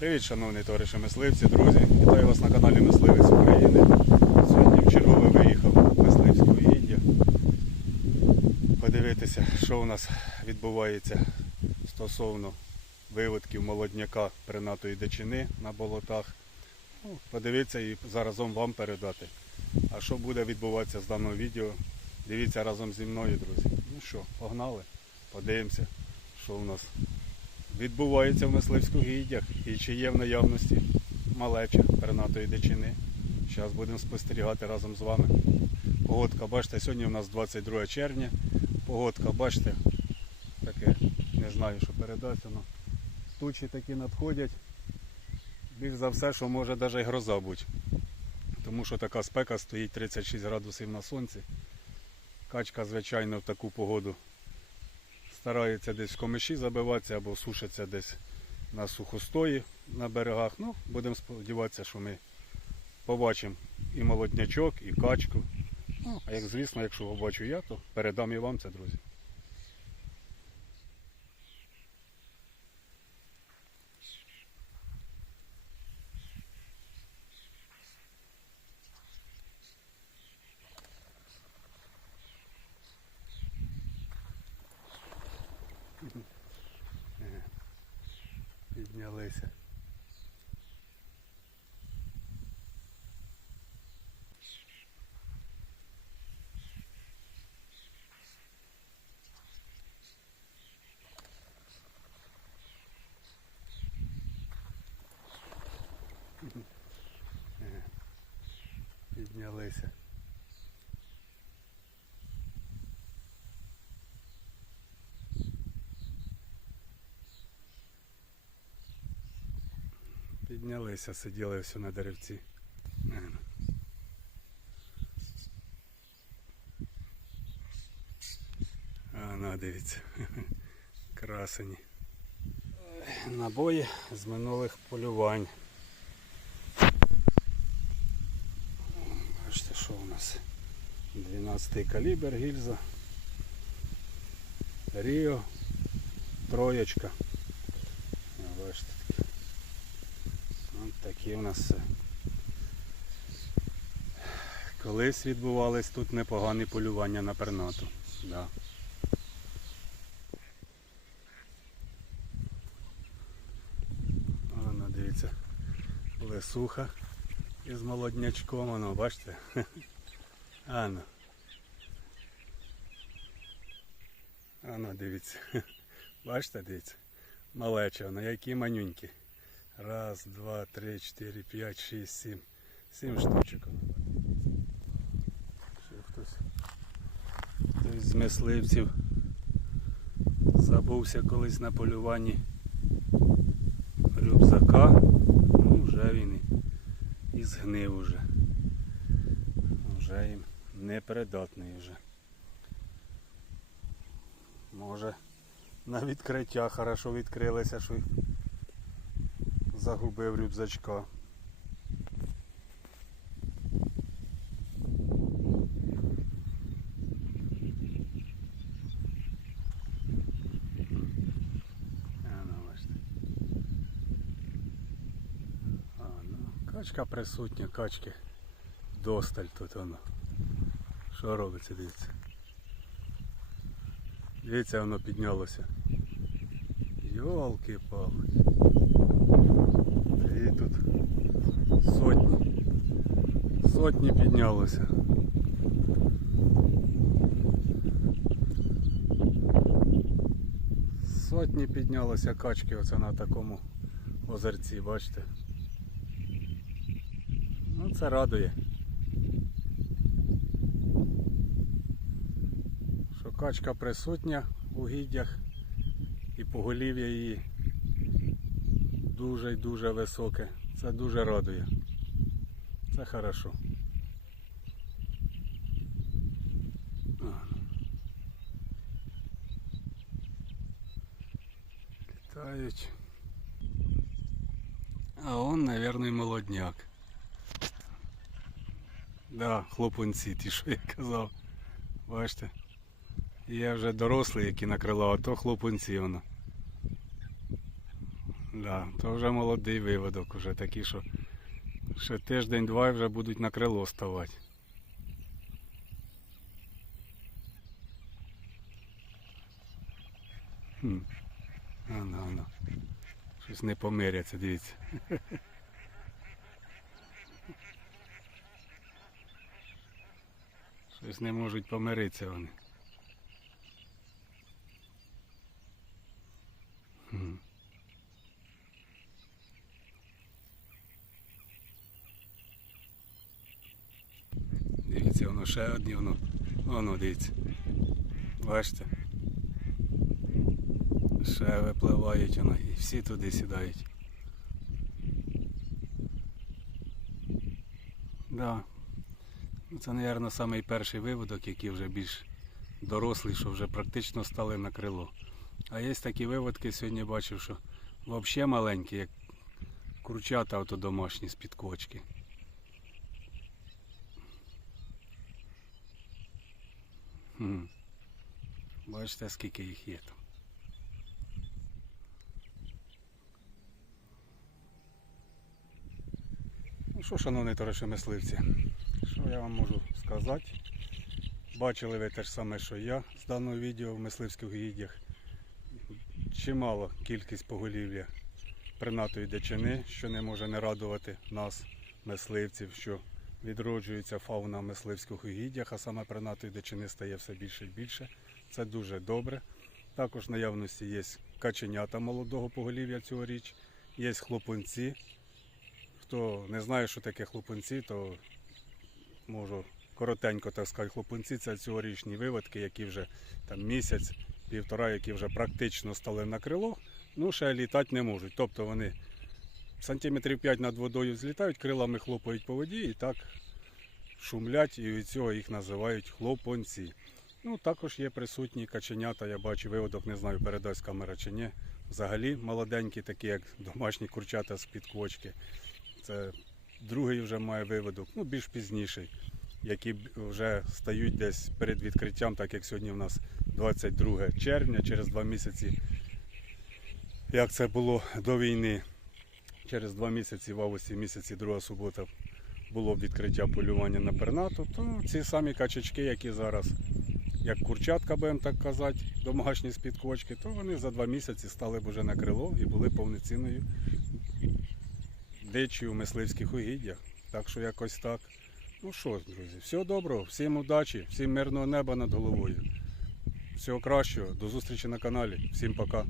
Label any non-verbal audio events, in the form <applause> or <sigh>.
Привіт, шановні товариші мисливці, друзі. Вітаю вас на каналі Мисливець України. Сьогодні вчергове виїхав в мисливську угіддя. Подивитися, що у нас відбувається стосовно виводків молодняка пернатої дичини на болотах. Ну, подивитися і заразом вам передати. А що буде відбуватися з даного відео, дивіться разом зі мною, друзі. Ну що, погнали, подивимося, що у нас відбувається в мисливських гіддях і чи є в наявності малеча пернатої дичини. Зараз будемо спостерігати разом з вами. Погодка, бачите, сьогодні у нас 22 червня. Погодка, бачите, таке, не знаю, що передати. Ну, тучі такі надходять. Більш за все, що може навіть гроза бути. Тому що така спека стоїть 36 градусів на сонці. Качка, звичайно, в таку погоду старається десь в комиші забиватися або сушаться десь на сухостої на берегах. Ну, будемо сподіватися, що ми побачимо і молоднячок, і качку. Ну, а як звісно, якщо побачу я, то передам і вам це, друзі. Піднялися. Піднялися. Піднялися, сиділи все на деревці. А, на, дивіться. <laughs> Красені. Набої з минулих полювань. Бачите, що у нас? 12 калібр гільза. Ріо. Троєчка. Бачите такі. От такі у нас все. Колись відбувались тут непогані полювання на пернату. Да. Воно, дивіться, лесуха із молоднячком, воно, бачите? <laughs> Ано. Ано, дивіться. <laughs> Бачите, дивіться. Малеча, вона які манюнькі. Раз, два, три, чотири, п'ять, шість, сім. Сім штучок. Ще хтось. Хтось з мисливців забувся колись на полюванні рюкзака. Ну, вже він і, згнив уже. Вже їм непридатний вже. Може на відкриття хорошо відкрилися, що загубив рюкзачка. Ну. Ну, качка присутня, качки досталь тут воно. Що робиться, дивіться. Дивіться, воно піднялося. Йолки-палки. І тут сотні. Сотні піднялося. Сотні піднялося качки оце на такому озерці, бачите. Ну це радує. Що качка присутня у гіддях і поголів'я її дуже й дуже високе. Це дуже радує. Це хорошо. А. Літають. А он, наверное, молодняк. Да, хлопунці, ті, що я казав. Бачите? Є вже дорослі, які накрила, а то хлопунці воно. Да, то вже молодий виводок, уже такий, що ще тиждень-два вже будуть на крило ставати. Хм. Ано, ано. Щось не помиряться, дивіться. Щось не можуть помиритися вони. Дивіться, воно ще одні, воно, воно дивіться. Бачите? Ще випливають воно і всі туди сідають. Да. Ну, Це, мабуть, самий перший виводок, який вже більш дорослий, що вже практично стали на крило. А є такі виводки, сьогодні бачив, що взагалі маленькі, як курчата ото домашні з-під кочки. Хм. Бачите, скільки їх є там. Що, шановні товариші мисливці, що я вам можу сказати? Бачили ви те ж саме, що я з даного відео в мисливських угіддях. Чимало кількість поголів'я принатої дичини, що не може не радувати нас, мисливців, що відроджується фауна в мисливських угіддях, а саме принатої дичини стає все більше і більше. Це дуже добре. Також в наявності є каченята молодого поголів'я цьогоріч, є хлопунці. Хто не знає, що таке хлопунці, то можу коротенько так сказати, хлопунці це цьогорічні виводки, які вже там місяць, півтора, які вже практично стали на крило, ну ще літати не можуть. Тобто вони сантиметрів 5 над водою злітають, крилами хлопають по воді і так шумлять, і від цього їх називають хлопонці. Ну, також є присутні каченята, я бачу, виводок, не знаю, передасть камера чи ні. Взагалі молоденькі, такі як домашні курчата з-під квочки. Це другий вже має виводок, ну більш пізніший, які вже стають десь перед відкриттям, так як сьогодні у нас 22 червня, через два місяці, як це було до війни. Через два місяці, в августі місяці, друга субота, було відкриття полювання на пернату, то ці самі качечки, які зараз, як курчатка, будемо так казати, домашні з-під то вони за два місяці стали б уже на крило і були повноцінною дичі у мисливських угіддях. Так що якось так. Ну що, ж, друзі, всього доброго, всім удачі, всім мирного неба над головою. Всього кращого, до зустрічі на каналі. Всім пока.